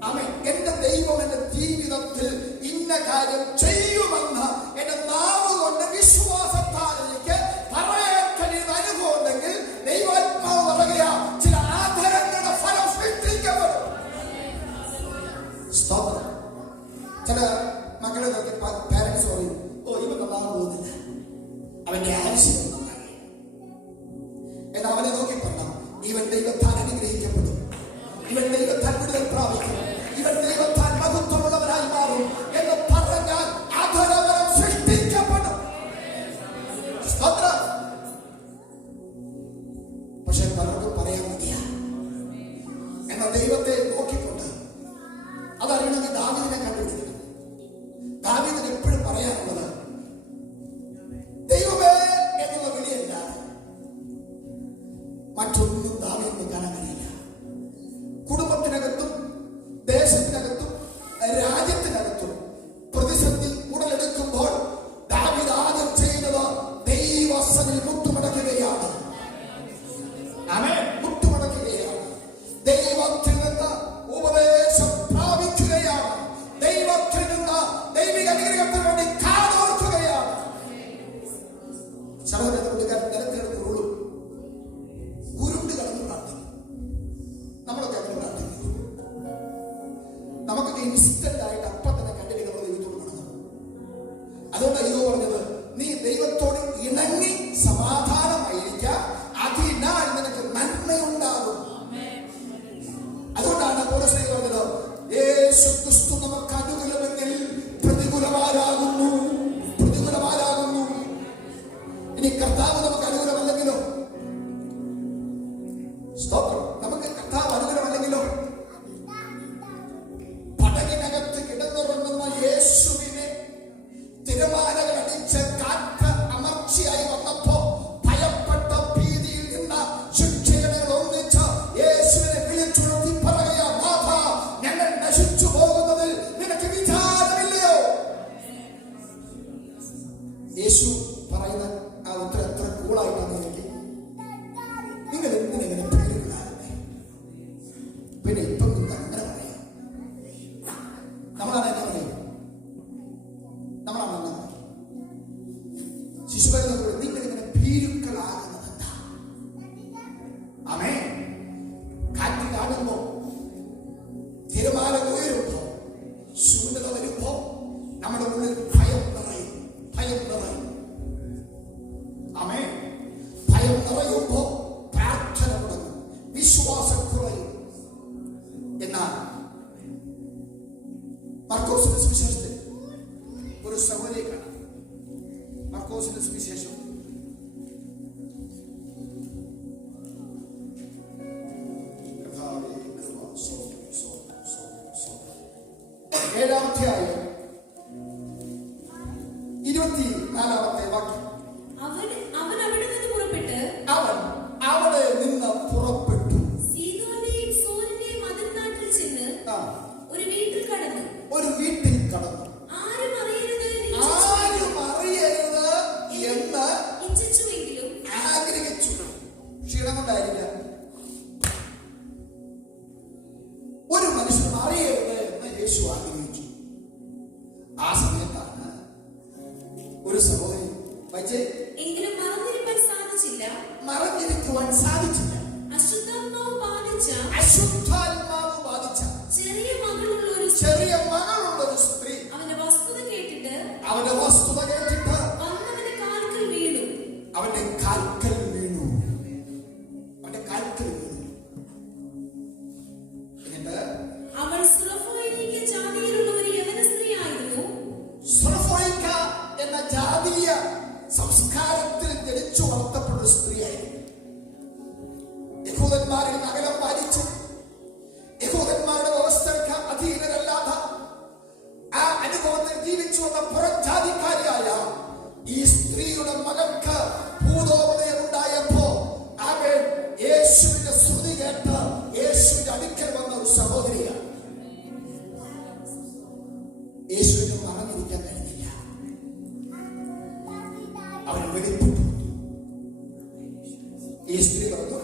ആമേൻ. എന്റെ ദൈവം എന്റെ ജീവിതത്തിൽ ഇന്ന കാര്യം ചെയ്യുമെന്ന് എന്റെ നാവ് കൊണ്ട് വിശ്വാസത്താൽ എനിക്ക് പറയാൻ കഴിയുന്ന അനുഭവം ഉണ്ടെങ്കിൽ ദൈവാത്മാവ് പറയുക, ചില ആധരങ്ങളുടെ ഫലം സൃഷ്ടിക്കപ്പെടും. സ്തോത്രം. ചില മക്കളെ നോക്കി പാരന്റ്സ് പറയും, ഓ ഇവൻ നന്നാൻ പോകുന്നില്ല, അവന്റെ ആവശ്യം എന്നാൽ അവനെ നോക്കി പറഞ്ഞാൽ ഇവൻ ദൈവത്താൽ അനുഗ്രഹിക്കപ്പെടും, ഇവൻ ദൈവത്താൽ വിടുതൽ പ്രാപിക്കും, ഇവൻ ദൈവത്താൽ മഹത്വമുള്ളവനായി മാറും എന്ന് പറഞ്ഞാൽ അധരവരം സൃഷ്ടിക്കപ്പെടും. സ്തോത്രം. പക്ഷെ പലർക്കും പറയാൻ മതിയാ. എന്നാൽ ദൈവത്തെ നോക്കിക്കൊണ്ട് അതറിയണമെങ്കിൽ ദാവീദിനെ കണ്ടുപിടിക്കണം. ദാവീദിന് എപ്പോഴും പറയാനുള്ളത് ദൈവമേ എന്നുള്ള വിളിയല്ല, മറ്റൊന്നും ദാവീദിന് കാണാൻ കഴിയില്ല. കുടുംബത്തിനകത്തും ദേശത്തിനകത്തും രാജ്യത്തിനകത്തും പ്രതിസന്ധി ഉടലെടുക്കുമ്പോൾ ദാവീദ് ആദ്യം ചെയ്യുന്നത് ദൈവസന്നിധിയിൽ മുട്ടുമടക്കുകയാണ്. മുട്ടുമടക്കുകയാണ്. ദൈവത്തിൽ നിന്ന് ഉപദേശം പ്രാപിക്കുകയാണ്. ദൈവത്തിൽ നിന്ന് ദൈവിക അനുഗ്രഹത്തിന് വേണ്ടി കാതോർക്കുകയാണ്. നിലത്തിലെടുക്കുള്ളൂ ഉരുണ്ട് കടന്ന് പ്രാർത്ഥിക്കും. നമ്മളൊക്കെ അങ്ങനെ പ്രാർത്ഥിക്കും. നമുക്കൊക്കെ ഇൻസ്റ്റന്റ് ആയിട്ട് അപ്പം തന്നെ കണ്ടിട്ട് നമ്മൾ ദൈവത്തോട് നടന്നു. അതുകൊണ്ട് അയ്യോ പറഞ്ഞത്, നീ ദൈവത്തോട് ഇണങ്ങി സമാധാനമായിരിക്കുക, അതിനാൽ നിനക്ക് നന്മയുണ്ടാകും. അതുകൊണ്ടാണ് പൗലോസ് പറഞ്ഞത്, യേശു ക്രിസ്തു നമുക്ക് അനുകൂലമെങ്കിൽ പ്രതികൂലമാരാകുന്നു. ഇനി കർത്താവ് നമുക്ക് അനുകൂലമല്ലെങ്കിലോ? സ്തോത്രം. നമുക്ക് കർത്താവ് അനുകൂലമല്ലെങ്കിലോ? പടകിനകത്ത് കിടന്നുറങ്ങുന്ന യേശുവിനെ തിരമാലകൾ അടിച്ച് കാറ്റ് അമർച്ചയായി വന്നപ്പോ ഭയപ്പെട്ട ഭീതിയിൽ നിന്ന് ശിക്ഷകളെ ഒന്നിച്ച് യേശുവിനെ വിളിച്ചുണർത്തി പറയുക, നാഥാ, ഞങ്ങൾ നശിച്ചു പോകുന്നതിൽ നിനക്ക് വിചാരമില്ലയോ? യേശു പറയുന്ന ആ ഉത്തരം എത്ര കൂളായിട്ടാണ് എനിക്ക്. നിങ്ങൾ എന്തിനെങ്ങനെ പേരുകളാകുന്നേ? പിന്നെ ഇപ്പം നിങ്ങൾ അങ്ങനെ പറയാം. നമ്മളാണ് എന്നാ പറയും? നമ്മളാണ് എന്നാ പറയും? ശിശുപാലനോട് നിങ്ങൾ ഇങ്ങനെ ഭീരുക്കളാകുന്നത് എന്താ? ആമേൻ. കാറ്റ് കാണുമ്പോ, തിരമാല ഉയരുമ്പോ, ശൂന്യത വരുമ്പോ നമ്മുടെ ഉള്ളിൽ ഭയം നിറയും. ആമേൻ. ഭയം നിറയുമ്പോ പ്രാർത്ഥന മുടങ്ങും, വിശ്വാസം കുറയും. എന്നാൽ മർക്കോസിന്റെ സുവിശേഷത്തിൽ ഒരു സഹോദരിയെ കാണാം. മർക്കോസിന്റെ സുവിശേഷം 7-ാം അധ്യായം 24-ാമത്തെ വാക്യം. അവൻ അവിടെ നിന്ന് പുറപ്പെട്ട് അവിടെ നിന്ന് പുറപ്പെട്ടു സീദോന്റെയും സോരിന്റെയും മതിൽനാട്ടിൽ ചെന്ന് ഒരു വീട്ടിൽ കടന്നു. ആരും അറിയരുത് എന്ന് ഇച്ഛിച്ചുവെങ്കിലും ആഗ്രഹിച്ചു. ക്ഷീണം കൊണ്ടായിരിക്കാം. ഒരു മനുഷ്യൻ അറിയരുത് എന്ന് യേശു ആഗ്രഹിച്ചു. ആ സമയത്താണ് ഒരു സഹോദരി വച്ചേ, എങ്കിലും മറഞ്ഞിരിക്കുവാൻ സാധിച്ചില്ല. അശുദ്ധാത്മാവ് ബാധിച്ച ചെറിയ മകളുള്ള ഒരു സ്ത്രീ അവന്റെ വസ്തുത കേട്ടിട്ട് വന്നവന്റെ കാൽക്കൽ വീണു. എന്നിട്ട് അവൾ സുറഫോയിനിക്ക ജാതിയിലുള്ള ഒരു യവന സ്ത്രീ ആയിരുന്നു. സുറഫോയിക്ക എന്ന ജാതീയ സംസ്കാരത്തിൽ ജനിച്ചു വളർത്തപ്പെട്ട ഒരു സ്ത്രീയായിരുന്നു. യഹൂദന്മാരിൽ അകലം പാലിച്ച് യഹൂദന്മാരുടെ വ്യവസ്ഥയ്ക്ക് അധീനരല്ലാതെ ആ അനുഭവത്തിൽ ജീവിച്ചു വന്ന പുറംജാതിക്കാരിയായ ഈ സ്ത്രീയുടെ മകൾക്ക് ഭൂതോപതയം ഉണ്ടായപ്പോ അവൻ യേശുവിന്റെ ശ്രുതി കേട്ട് യേശുവിന്റെ അടുക്കൽ വന്ന ഒരു സഹോദരിയാണ്. യേശുവിന് മറഞ്ഞിരിക്കാൻ കഴിഞ്ഞില്ല. അവൻ വെളിപ്പെട്ടു. ഈ സ്ത്രീ പറഞ്ഞു,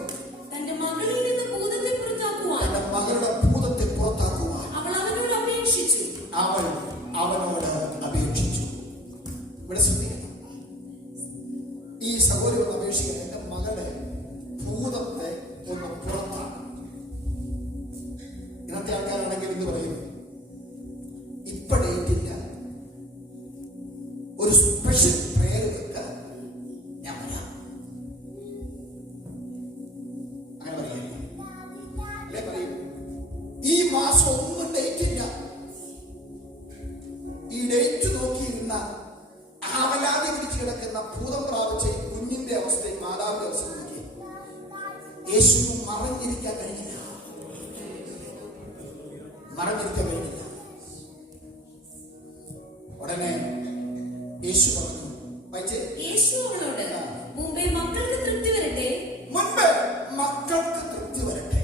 തന്റെ മകളിൽ നിന്ന് ഭൂതത്തെ പുറത്താക്കുവാൻ മകളുടെ ഭൂതത്തെ പുറത്താക്കുവാൻ അവൾ അവനോട് അപേക്ഷിച്ചു. ഇവിടെ ശ്രദ്ധിക്കണം. ഈ സഹോദരിയോട് അപേക്ഷിക്കാൻ, എന്റെ മകളുടെ ഭൂതത്തെ ഒന്ന് പുറത്താക്കണം. ഇന്നത്തെ ആൾക്കാരാണെങ്കിൽ എന്ന് പറയും, ഇപ്പോഴേറ്റില്ല, ഒരു സ്പെഷ്യൽ പ്രയർ വെക്കാൻ ഞാൻ വരാം. അങ്ങനെ പറയാം. യേശു മറഞ്ഞിരിക്കാൻ കഴിഞ്ഞില്ല. മറഞ്ഞിരിക്കാൻ കഴിഞ്ഞില്ല. ഉടനെ യേശു പറഞ്ഞു, യേശു അവളോട്, മുമ്പേ മക്കൾക്ക് തൃപ്തി വരട്ടെ, മുൻപ് മക്കൾക്ക് തൃപ്തി വരട്ടെ,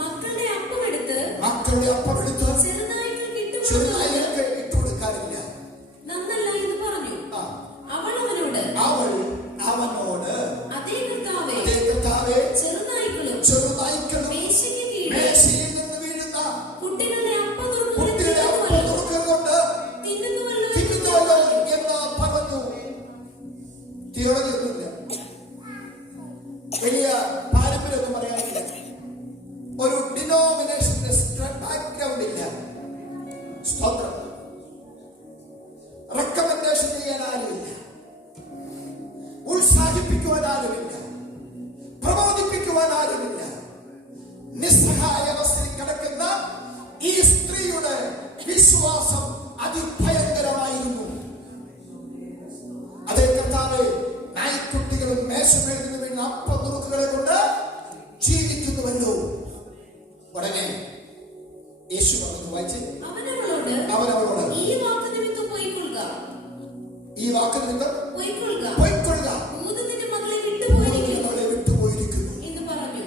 മക്കളുടെ അപ്പമെടുത്ത് ചെറുനായ്ക്കൾക്ക് ഇട്ടുകൊടുക്കാറില്ല, നന്നല്ല എന്ന് പറഞ്ഞു. അവൾ അവനോട്, അതേ കർത്താവേ, ചെറുനായ്ക്കളും മേശയിൽ നിന്ന് വീഴുന്ന കുട്ടികളുടെ അപ്പം നുറുക്കുന്നത് തിന്നുന്നുവല്ലോ എന്ന് പറഞ്ഞു. തിയോളജി ഒന്നുമില്ല, വലിയ പാരമ്പര്യമൊന്നും പറയാനില്ല, ഒരു ഡിനോമിനേഷന്റെ ബാക്ക്ഗ്രൗണ്ട് ഇല്ല. സ്തോത്രം. റെക്കമെൻഡേഷൻ ചെയ്യാൻ ആരുമില്ല, ഉത്സാഹിപ്പിക്കുവാൻ ആരുമില്ല, പ്രബോധിപ്പിക്കുവാൻ ആരുമില്ല. നിസ്സഹായ അവസ്ഥയിൽ കിടക്കുന്ന ഈ സ്ത്രീയുടെ വിശ്വാസം അതിഭയങ്കരമായിരുന്നു. അതേ കർത്താവേ, നായ്ക്കുട്ടികളും മേശമേൽ നിന്ന് വീണ അപ്പം നുറുക്കുകളെ കൊണ്ട് ജീവിക്കുന്നുവല്ലോ. ഉടനെ യേശു പറഞ്ഞു, വായിച്ച്, അവനവളോട് ഈ വാക്ക് നിമിത്തം പൊയ്ക്കൊള്ളുക, ഭൂതം നിന്റെ മകളെ വിട്ടുപോയിരിക്കുന്നു എന്ന് പറഞ്ഞു.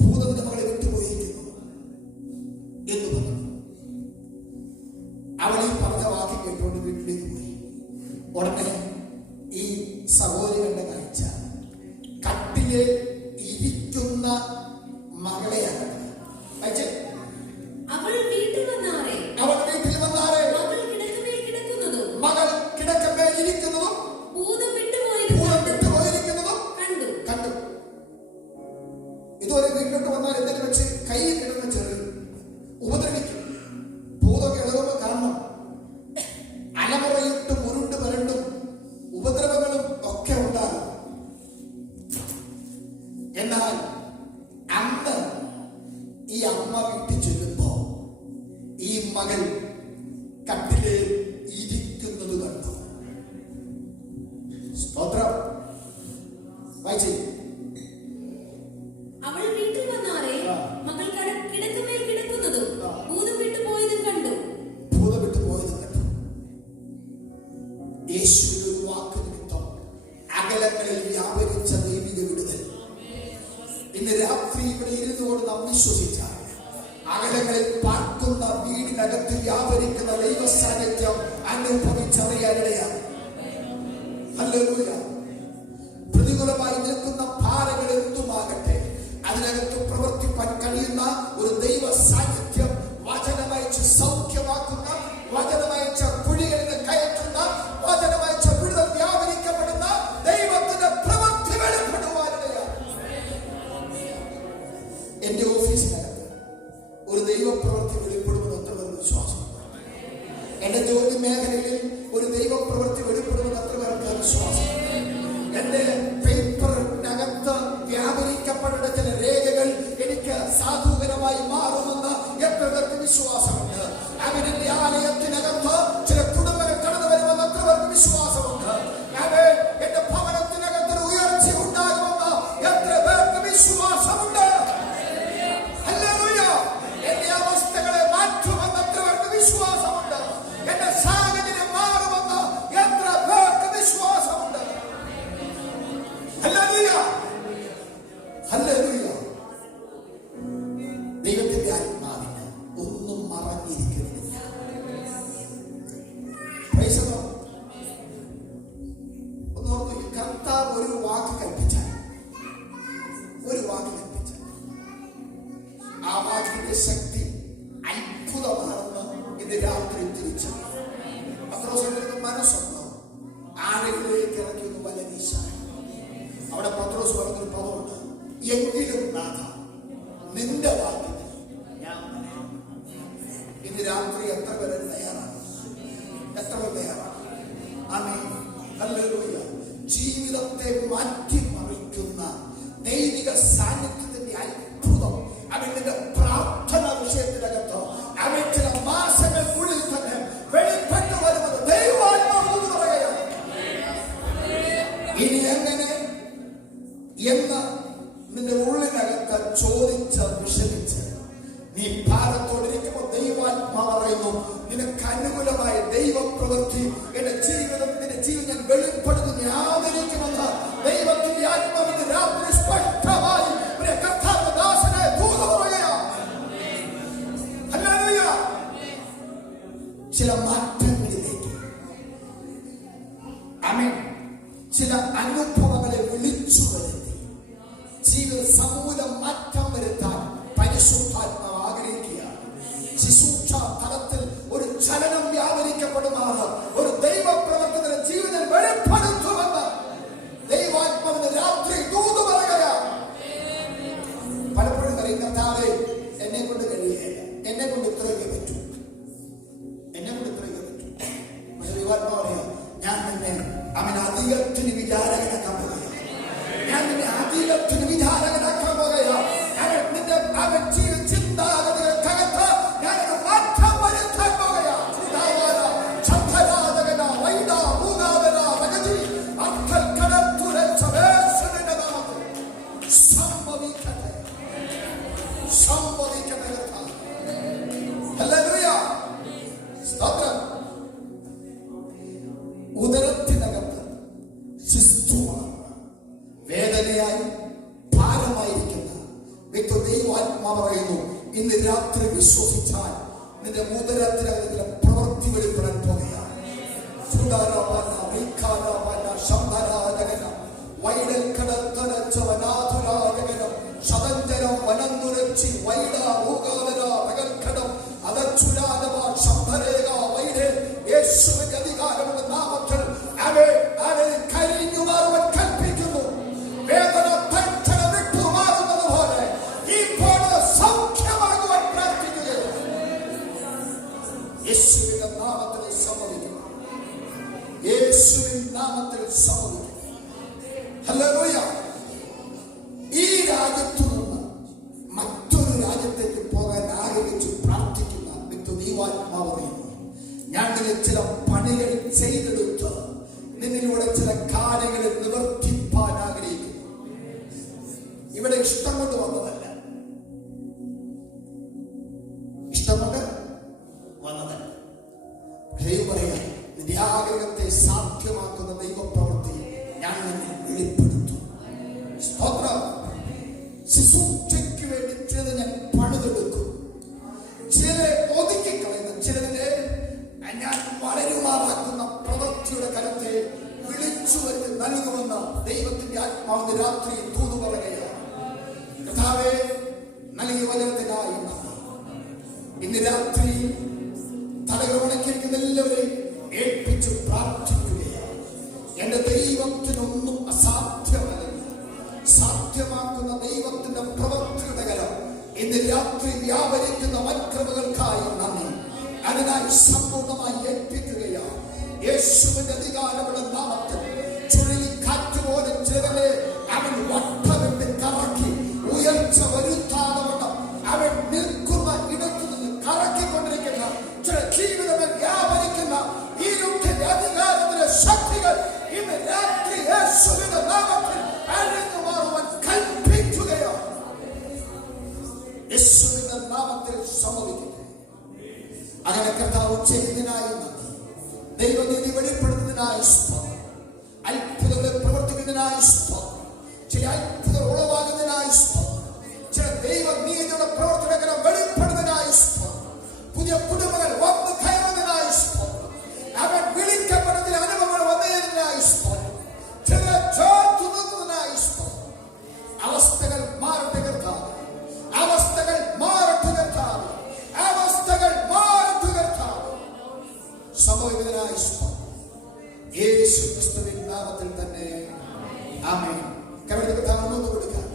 ഭൂതം നിന്റെ മകളെ വിട്ടുപോയിരിക്കുന്നു എന്ന് പറഞ്ഞു. അവൾ ഈ പറഞ്ഞ വാക്ക് കേട്ടുകൊണ്ട് വീട്ടിലേക്ക് പോയി. ഉടനെ ഈ സഹോദരികളുടെ കാഴ്ച കട്ടിലെ ഇരിക്കുന്ന മകളെയാണ്. അവൾ വീട്ടിൽ വന്നാറേ മകൾ കിടക്കമേൽ ഇരിക്കുന്നതും ഭൂതം വിട്ടുപോയിരിക്കുന്നതും കണ്ടു. ഇതുവരെ വീട്ടിലോട്ട് വന്നാൽ എന്തെങ്കിലും വെച്ച് കയ്യിൽ കിടന്ന ചെറിയ ഉപദ്രവിക്കും. ഭൂതമൊക്കെ ഇളകുമ്പോൾ കാരണം അലമുറയിട്ടും ഉരുണ്ട് വരണ്ടും ഉപദ്രവങ്ങളും ഒക്കെ ഉണ്ടാകും. എന്നാൽ അന്ന് ഈ അമ്മ വീട്ടിൽ ചെല്ലുമ്പോ ഈ മകൾ കട്ടിലെ ഇരിക്കുന്നത് കണ്ടു. സ്തോത്രം. വായിച്ചേ. അവൾ വീട്ടിൽ വന്നാറേ മകൾ കിടക്കമേൽ കിടക്കുന്നതും ഭൂതം വിട്ടുപോയതും കണ്ടു. യേശുവിന്റെ ഒരു വാക്ക് നിമിത്തം അകലങ്ങളിൽ വ്യാപരിച്ച ദൈവിക വിടുതൽ ഇന്ന് രാത്രി ഇവിടെ ഇരുന്നു കൊണ്ട് നാം വിശ്വസിച്ചാൽ അകലങ്ങളിൽ പാർക്കുന്ന വീടിനകത്ത് വ്യാപരിക്കുന്ന ദൈവ സാന്നിധ്യം അനുഭവിച്ചറിയാനിടയാണ്. ഹല്ലേലൂയ. പ്രതികൂലമായി നിൽക്കുന്ന ഭാരങ്ങൾ എന്തുമാകട്ടെ, അതിനകത്ത് പ്രവർത്തിപ്പാൻ കഴിയുന്ന ഒരു ദൈവ സാന്നിധ്യം, വചനമയച്ച് സൗഖ്യമാക്കുന്ന, വചനമയച്ച കുഴികളിൽ കയറ്റുന്ന, വചനമയച്ച വിടുതൽ വ്യാപരിക്കപ്പെടുന്ന ദൈവത്തിന്റെ പ്രവൃത്തി വെളിപ്പെടുവാനിടയാണ്. എന്റെ ഓഫീസിനകത്ത് ഒരു ദൈവപ്രവൃത്തി വെളിപ്പെടുമെന്ന് എത്ര പേർക്ക് വിശ്വാസമുണ്ട്? എന്റെ ജോലി മേഖലയിൽ ഒരു ദൈവപ്രവൃത്തി വെളിപ്പെടുമെന്ന് എത്ര പേർക്ക് വിശ്വാസം? എന്റെ പേപ്പറിനകത്ത് വ്യാപരിക്കപ്പെടുന്ന ചില രേഖകൾ എനിക്ക് സാധൂകരമായി മാറുമെന്ന് എത്ര പേർക്ക് വിശ്വാസമുണ്ട്? അവന്റെ ആലയത്തിനകത്ത് ചില കുടുംബങ്ങൾ കടന്നു വരുമെന്ന് എത്ര പേർക്ക് വിശ്വാസമുണ്ട്? എന്റെ ഭവനത്തിനകത്ത് ഒരു ഉയർച്ച ഉണ്ടാകുമെന്ന് എത്ര പേർക്ക് വിശ്വാസമുണ്ട്? ഹല്ലേലൂയ. എന്റെ അവസ്ഥകളെ മാറ്റുമെന്ന് എത്ര പേർക്ക് വിശ്വാസമുണ്ട്? എന്റെ സാഹചര്യം മാറുമെന്ന് എത്ര പേർക്ക് വിശ്വാസമുണ്ട്? ഹല്ലേലൂയ. ഹല്ലേലൂയ. ദൈവത്തിന്റെ ആത്മാവിന് ഒന്നും മറഞ്ഞിരിക്കുന്നില്ല. കർത്താവ് ഒരു വാക്ക് കൽപ്പിച്ചാൽ ആ വാക്കിന്റെ ശക്തി അത്ഭുതമാണെന്ന് ഇന്ന് രാത്രി തിരിച്ചു. പത്രോസിന്റെ മനസ്സുണ്ടോ? ആളുകളിലേക്ക് ഇറക്കി ഒന്ന് വല വീശാൻ. അവിടെ പത്രോസ് പറഞ്ഞൊരു പദമുണ്ട്, എങ്കിലും നാഥ നിന്റെ വാക്കിന് ഞാൻ. ഇന്ന് രാത്രി എത്ര പേര് തയ്യാറാണ്? ആമേൻ. ഹല്ലേലൂയ. ജീവിതത്തെ മാറ്റിമറിക്കുന്ന ദൈവിക സാന്നിധ്യത്തിന്റെ അത്ഭുതം അവന്റെ പ്രാർത്ഥന വിഷയത്തിനകത്ത് അവൻ ചില മാസങ്ങൾക്കുള്ളിൽ തന്നെ വെളിപ്പെട്ടു വരുന്നത് ദൈവാത്മാവ് പറയുകയാണ്. ഇനി എങ്ങനെ എന്ന് നിന്റെ ഉള്ളിനകത്ത് ചോദിച്ച് വിഷമിച്ച് നീ ഭാരത്തോടിരിക്കുമ്പോൾ ദൈവാത്മാവ് പറയുന്നു, നിനക്ക് അനുകൂലമായ ദൈവപ്രവൃത്തി എന്റെ ജീവിതം ഞാൻ വെളിപ്പെടുത്തി ആദരിക്കുമെന്ന് ദൈവത്തിന്റെ ആത്മാവിന്റെ രാത്രി സ്പഷ്ടമായി ഒരു കർത്താവിന്റെ ദാസനെ ദൂത് പറയുകയാണ്. ഹല്ലേലൂയ. ചില മാറ്റങ്ങളിലേക്ക്, ആമേൻ, ചില അനുഭവങ്ങളെ വിളിച്ചു വരുത്തി ജീവിത സമൂല മാറ്റം വരുത്താൻ പരിശുദ്ധാത്മാവ് ആഗ്രഹിക്കുകയാണ്. ശുശ്രൂഷ തലത്തിൽ ഒരു ചലനം വ്യാപരിക്കപ്പെടുമാറ് ഒരു ദൈവപ്രവർത്തന ജീവിതം വെളിപ്പെടുത്തുമെന്ന് ദൈവാത്മാവിന്റെ രാത്രി ദൂത് പറയുകയാണ്. പലപ്പോഴും പറയും, കർത്താവേ എന്നെ കൊണ്ട് കഴിയുകയില്ല, എന്നെ കൊണ്ട് ഇത്രയൊക്കെ പറ്റൂ, എന്നെ കൊണ്ട് ഇത്രയൊക്കെ പറ്റൂ. പക്ഷെ ദൈവാത്മാവ് പറയാം, ഞാൻ നിന്നെ അവൻ അധികത്തിന് വിചാരകനാക്കാൻ പോകുകയാണ്. ഞാൻ നിന്നെ അധികത്തിന് വിചാരകനാക്കാൻ പോകുകയാണ്. അവൻ ചിന്താഗതികൾക്കകത്ത് ഞാനൊരു മാറ്റം വരുത്താൻ പോകുകയാണ്. ഉദരത്തിനകത്ത് ശിസ്തുവാണ് വേദനയായി ഭാരമായിരിക്കുന്ന വ്യക്തി ദൈവാത്മാവ് പറയുന്നു, ഇന്ന് രാത്രി വിശ്വസിച്ചാൽ നിന്റെ ഉദരത്തിനകത്ത് പ്രവൃത്തി വെളിപ്പെടാൻ പോകുകയാണ്. യേശുവിന്റെ അധികാരമുള്ള നാമത്തിൽ കരിഞ്ഞു മാറുവാൻ കൽപ്പിക്കുന്നു. വേദന തൽക്ഷണം വിട്ടുമാറുന്നത് പോലെ ഇപ്പോൾ സൗഖ്യമാകുവാൻ പ്രാർത്ഥിക്കുകയാണ്. യേശുവിന്റെ നാമത്തിൽ സമ്മതിക്കുന്നു, യേശുവിൻ നാമത്തിൽ സമ്മതിക്കുന്നു. ഹല്ലേലൂയ. ഈ രാജ്യത്തു നിന്ന് മറ്റൊരു രാജ്യത്തേക്ക് പോകാൻ ആഗ്രഹിച്ചു പ്രാർത്ഥിക്കുന്ന വ്യക്തി ദൈവാത്മാവ് പറയുന്നു, ഞാൻ നിന്നെ ചില പണികൾ ചെയ്തെടുത്ത് നിന്നിലൂടെ ചില കാര്യങ്ങളിൽ നിവർത്തിപ്പാൻ ആഗ്രഹിക്കുന്നു. ഇവിടെ ഇഷ്ടം കൊണ്ട് വന്നതല്ല, ഇഷ്ടം കൊണ്ട് വന്നതല്ല. ദൈവം പറയാം, നിന്റെ ആഗ്രഹത്തെ സാധ്യമാക്കുന്ന ദൈവപ്രവൃത്തി ഞാൻ നിന്നെ വെളിപ്പെടുത്തും. സ്തോത്രം. ശുശ്രൂഷയ്ക്ക് വേണ്ടി ചിലത് ഞാൻ പണിതെടുക്കും, ചിലരെ ഒതുക്കിക്കളയുന്ന, ചിലതിനെ ഞാൻ വളരുമാറാക്കുന്ന പ്രവൃത്തിയുടെ കരത്തെ വിളിച്ചു വരുത്തി നൽകുമെന്ന് ദൈവത്തിന്റെ ആത്മാവിന്റെ രാത്രി തൂതു പറയുകയാണ്. കർത്താവേ, നൽകിയ വചനത്തിനായി നന്ദി. ഇന്ന് രാത്രി തലകൾ ഉണക്കിയിരിക്കുന്ന എല്ലാവരെയും ഏൽപ്പിച്ച് പ്രാർത്ഥിക്കുകയാണ്. എന്റെ ദൈവത്തിനൊന്നും അസാധ്യമല്ല. സാധ്യമാക്കുന്ന ദൈവത്തിന്റെ പ്രവൃത്തിയുടെ കരം ഇന്ന് രാത്രി വ്യാപരിക്കുന്ന വൻകൃപകൾക്കായി നന്ദി. അതിനായി സമ്പൂർണ്ണമായി ഏൽപ്പിക്കുകയാണ്. യേശുവിന്റെ അധികാരമുള്ള നാമത്തിൽ ചുഴലിക്കാറ്റ് പോലെ ചിലരെ അവൻ വട്ടമിട്ട് കറക്കി ഉയർച്ച വരുത്താതെ അവൻ നിൽക്കുന്ന ഇടത്തു നിന്ന് കറക്കിക്കൊണ്ടിരിക്കുന്ന ചില ജീവിതങ്ങൾ വ്യാപരിക്കുന്ന ഇരുട്ടിന്റെ അധികാരത്തിന്റെ ശക്തികൾ ഇന്ന് രാത്രി യേശുവിന്റെ നാമത്തിൽ അഴിഞ്ഞു മാറുവാൻ കൽപ്പിക്കുകയാണ്. യേശുവിന്റെ നാമത്തിൽ സമ്മതിക്കുന്നു. അങ്ങനെ കർത്താവ് ചെയ്തതിനായി നന്ദി. ദൈവനീതി വെളിപ്പെടുത്തുന്നതിനായി സ്തോത്രം. അത്ഭുതങ്ങൾ പ്രവർത്തിക്കുന്നതിനായി സ്തോത്രം. ചില അത്ഭുതങ്ങൾ ഉളവാകുന്നതിനായി സ്തോത്രം. ചില ദൈവനീതിയുടെ പ്രവർത്തനങ്ങൾ വെളിപ്പെടുന്നതിനായി സ്തോത്രം. പുതിയ കുടുംബങ്ങൾ വന്ന് കയറുന്നതിനായി സ്തോത്രം. അവൻ വിളിക്കപ്പെടുന്ന അനുഭവങ്ങൾ വന്നതിനായി സ്തോത്രം. ചില ചേർത്തു നിന്നതിനായി സ്തോത്രം. അവസ്ഥകൾ മാറട്ടെ കർത്താവ്, അവസ്ഥകൾ മാറട്ടെ കർത്താവ്, അവസ്ഥകൾ മാറട്ടെ കർത്താവ്. സംഭവിക്കുന്നതിനായി യേശു ക്രിസ്തുവിൻ നാമത്തിൽ തന്നെ ആമേൻ. കർത്താവ് കൊടുക്കാം.